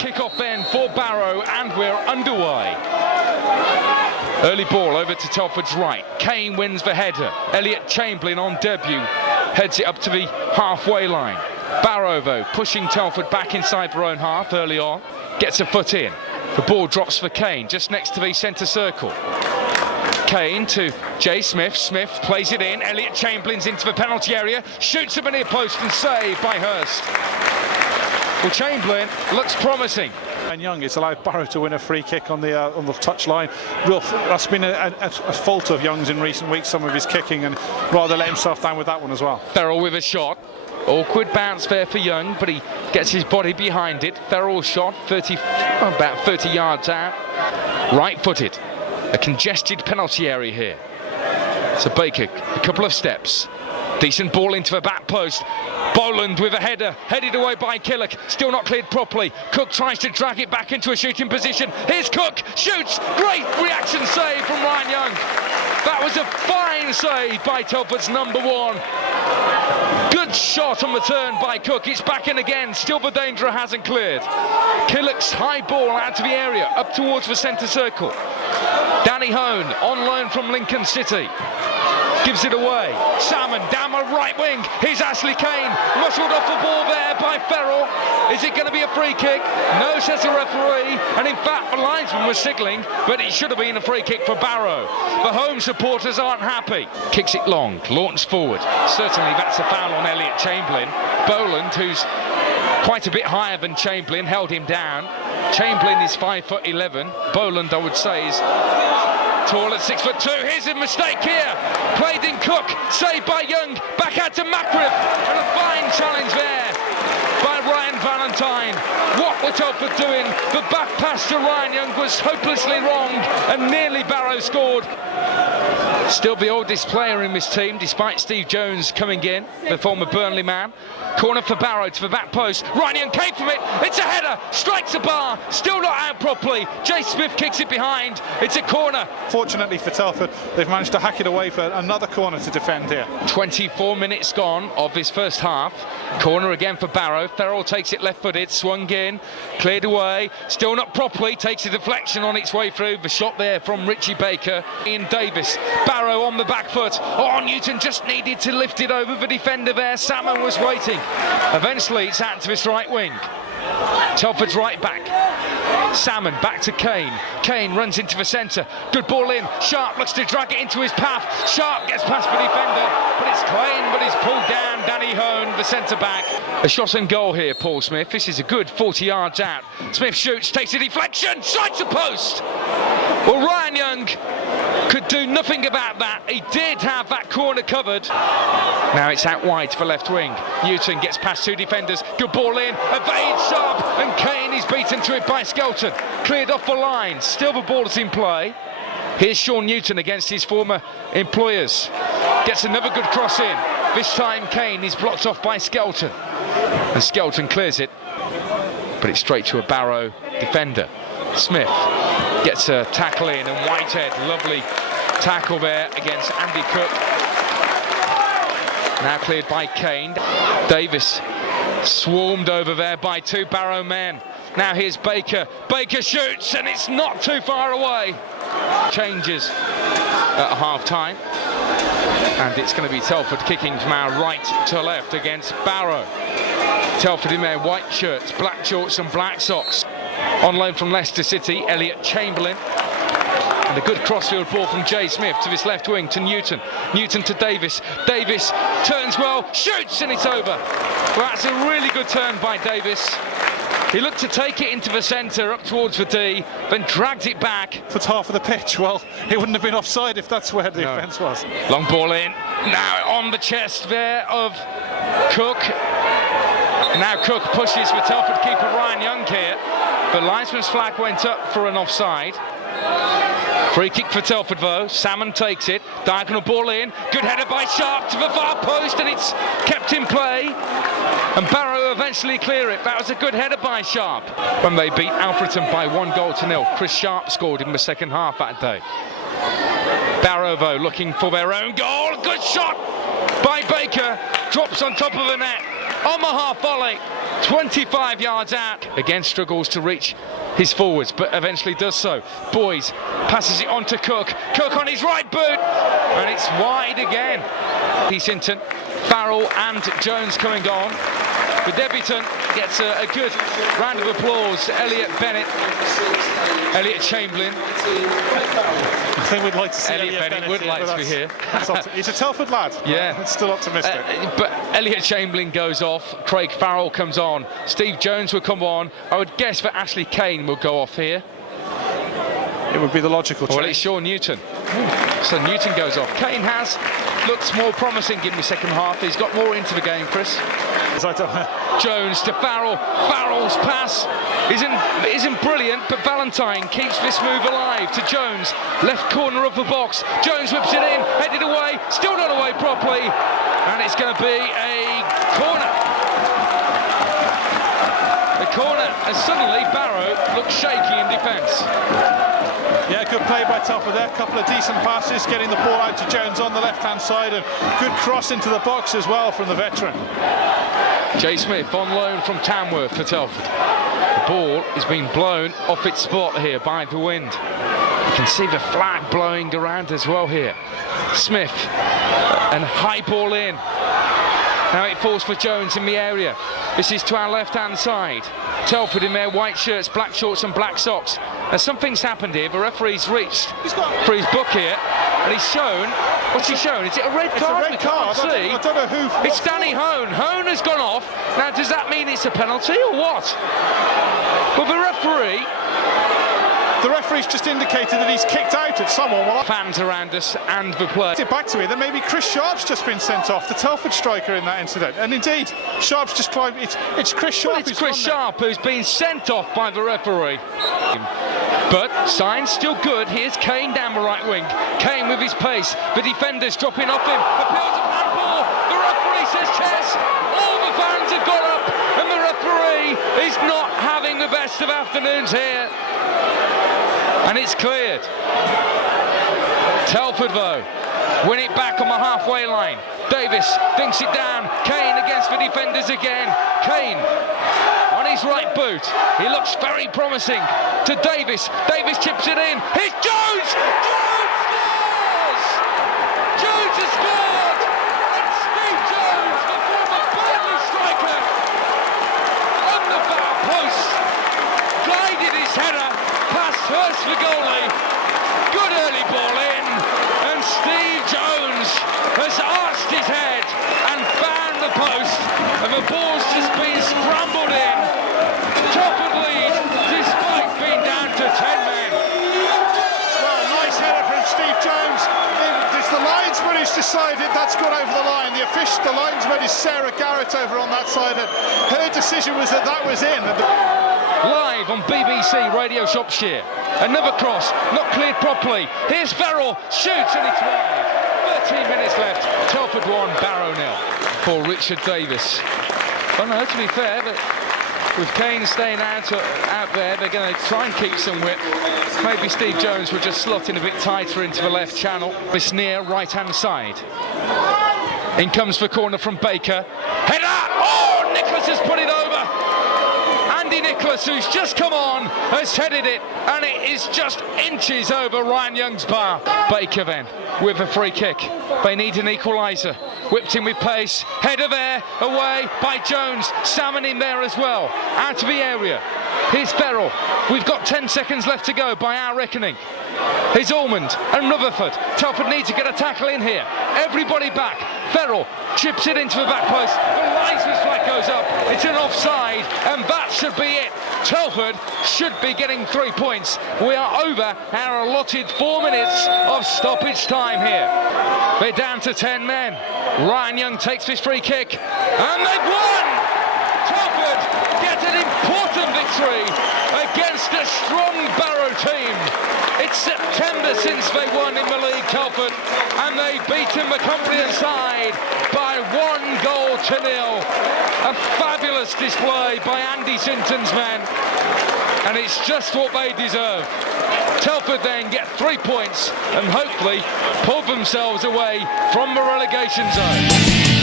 Kick-off then for Barrow, and we're underway. Early ball over to Telford's right. Kane wins the header. Elliot Chamberlain on debut heads it up to the halfway line. Barrow, though, pushing Telford back inside their own half early on. Gets a foot in. The ball drops for Kane, just next to the centre circle. Kane to Jay Smith. Smith plays it in. Elliot Chamberlain's into the penalty area. Shoots a near post and saved by Hurst. Well, Chamberlain looks promising. And Young has allowed Barrow to win a free kick on the touchline. That's been a fault of Young's in recent weeks, some of his kicking, and rather let himself down with that one as well. Ferrell with a shot. Awkward bounce there for Young, but he gets his body behind it. Ferrell's shot, about 30 yards out. Right-footed. A congested penalty area here. So Baker, a couple of steps. Decent ball into the back post. Boland with a header, headed away by Killock, still not cleared properly. Cook tries to drag it back into a shooting position. Here's Cook, shoots, great reaction save from Ryan Young. That was a fine save by Telford's number one. Good shot on the turn by Cook, it's back in again, still the danger hasn't cleared. Killock's high ball out of the area, up towards the centre circle. Danny Hone, on loan from Lincoln City. Gives it away. Salmon down my right wing. Here's Ashley Kane. Muscled off the ball there by Ferrell. Is it going to be a free kick? No, says the referee. And in fact, the linesman was signalling, but it should have been a free kick for Barrow. The home supporters aren't happy. Kicks it long, launches forward. Certainly that's a foul on Elliot Chamberlain. Boland, who's quite a bit higher than Chamberlain, held him down. Chamberlain is 5'11". Boland, I would say, is tall at 6'2". Here's a mistake here. Played in Cook, saved by Young. Back out to Macriff. And a fine challenge there by Ryan Valentine. What were Telford doing? The back pass to Ryan Young was hopelessly wrong, and nearly Barrow scored. Still the oldest player in this team, despite Steve Jones coming in, the former Burnley man. Corner for Barrow to the back post. Ryan Young came from it. It's a header. Strikes a bar. Still not out properly. Jay Smith kicks it behind. It's a corner. Fortunately for Telford, they've managed to hack it away for another corner to defend here. 24 minutes gone of this first half. Corner again for Barrow. Ferrell takes it left-footed. Swung in. Cleared away. Still not properly. Takes a deflection on its way through. The shot there from Richie Baker. Ian Davis. Barrow on the back foot. Oh, Newton just needed to lift it over the defender there. Salmon was waiting. Eventually it's out to this right wing. Telford's right back. Salmon back to Kane. Kane runs into the centre. Good ball in. Sharp looks to drag it into his path. Sharp gets past the defender, but it's Kane, but he's pulled down. Danny Hone, the centre back. A shot and goal here, Paul Smith. This is a good 40 yards out. Smith shoots, takes a deflection, strikes a post. Well, Ryan Young could do nothing about that. He did have that corner covered. Now it's out wide for left wing. Newton gets past two defenders. Good ball in. Evades Sharp, and Kane is beaten to it by Skelton. Cleared off the line. Still the ball is in play. Here's Sean Newton against his former employers. Gets another good cross in. This time Kane is blocked off by Skelton. And Skelton clears it. But it's straight to a Barrow defender. Smith gets a tackle in, and Whitehead, lovely tackle there against Andy Cook. Now cleared by Kane. Davis swarmed over there by two Barrow men. Now here's Baker. Baker shoots, and it's not too far away. Changes at half-time. And it's going to be Telford kicking from our right to left against Barrow. Telford in their white shirts, black shorts and black socks. On loan from Leicester City, Elliot Chamberlain. And a good crossfield ball from Jay Smith to his left wing to Newton. Newton to Davis. Davis turns well, shoots, and it's over. Well, that's a really good turn by Davis. He looked to take it into the centre, up towards the D, then dragged it back. For half of the pitch, well, it wouldn't have been offside if that's where the offence was. Long ball in. Now on the chest there of Cook. Now Cook pushes for Telford keeper Ryan Young here. The linesman's flag went up for an offside. Free kick for Telford though. Salmon takes it. Diagonal ball in. Good header by Sharp to the far post, and it's kept in play. And Barrow eventually clear it. That was a good header by Sharp. When they beat Alfreton by 1-0. Chris Sharp scored in the second half that day. Barrow though looking for their own goal. Good shot by Baker. Drops on top of the net. on the half volley, 25 yards out. Again struggles to reach his forwards, but eventually does so. Boys passes it on to Cook. Cook on his right boot, and it's wide again. Sinton, Farrell and Jones coming on. The debutant gets a good round of applause. Elliot Chamberlain. I think we'd like to see Elliot Bennett would like to be here. He's a Telford lad. Yeah. It's still optimistic. But Elliot Chamberlain goes off. Craig Farrell comes on. Steve Jones will come on. I would guess that Ashley Kane will go off here. It would be the logical change. Well, it's Sean Newton. So Newton goes off. Kane has looked more promising in the second half. He's got more into the game, Chris. Jones to Farrell. Farrell's pass isn't brilliant, but Valentine keeps this move alive to Jones. Left corner of the box. Jones whips it in, headed away, still not away properly, and it's going to be a corner. The corner, and suddenly Barrow looks shaky in defence. Yeah, good play by Telford there. A couple of decent passes, getting the ball out to Jones on the left-hand side, and good cross into the box as well from the veteran. Jay Smith on loan from Tamworth for Telford. The ball is being blown off its spot here by the wind. You can see the flag blowing around as well here. Smith, and high ball in. Now it falls for Jones in the area. This is to our left-hand side. Telford in their white shirts, black shorts and black socks. Now something's happened here. The referee's reached for his book here, and he's shown. What's he shown? Is it a red card? It's a red card. I don't know who. It's Danny Hone. Hone has gone off. Now does that mean it's a penalty or what? Well, the referee's just indicated that he's kicked out at someone. Well, fans around us and the play. Get back to it. Then maybe Chris Sharp's just been sent off, the Telford striker in that incident. And indeed, Sharp's just tried. It's Chris Sharp. Well, it's Chris Sharp who's been sent off by the referee. But signs still good. Here's Kane down the right wing. Kane with his pace. The defenders dropping off him. Appeals of handball. The referee says chess. All the fans have got up, and the referee is not having the best of afternoons here. And it's cleared. Telford, though, win it back on the halfway line. Davis thinks it down. Kane against the defenders again. Kane on his right boot. He looks very promising to Davis. Davis chips it in. Here's Jones! Jones scores! Jones has scored! And Steve Jones, the former Burnley striker, on the far post, guided his header past Hurst the goalie. Good early ball in, and Steve Jones has arched his head and found the post, and the ball's just been scrambled in. Telford lead despite being down to 10 men. Well, nice header from Steve Jones. It's the linesman who's decided that's gone over the line. The linesman is Sarah Garrett over on that side, and her decision was that was in. Live on BBC Radio Shropshire. Another cross, not cleared properly. Here's Farrell, shoots, and it's wide. 13 minutes left. Telford 1, Barrow 0. For Richard Davis. Oh no, to be fair, but with Kane staying out there, they're going to try and keep some width. Maybe Steve Jones will just slot in a bit tighter into the left channel. This near right-hand side. In comes the corner from Baker. Header! Oh, Nicholas has put it over. Andy Nicholas, who's just come on, has headed it, and it is just inches over Ryan Young's bar. Baker then with a free kick. They need an equaliser. Whipped in with pace. Header there, away by Jones. Salmon in there as well. Out of the area. Here's Farrell. We've got 10 seconds left to go by our reckoning. Here's Ormond and Rutherford. Telford need to get a tackle in here. Everybody back. Farrell chips it into the back post. The linesman's flag goes up. It's an offside, and that should be it. Telford should be getting 3 points. We are over our allotted 4 minutes of stoppage time here. They're down to 10 men. Ryan Young takes this free kick, and they've won! Telford get an important victory against a strong Barrow team. It's September since they won in the league, Telford, and they've beaten the Cumbrian side by 1-0. A fabulous display by Andy Sinton's men, and it's just what they deserve. Telford then get 3 points and hopefully pull themselves away from the relegation zone.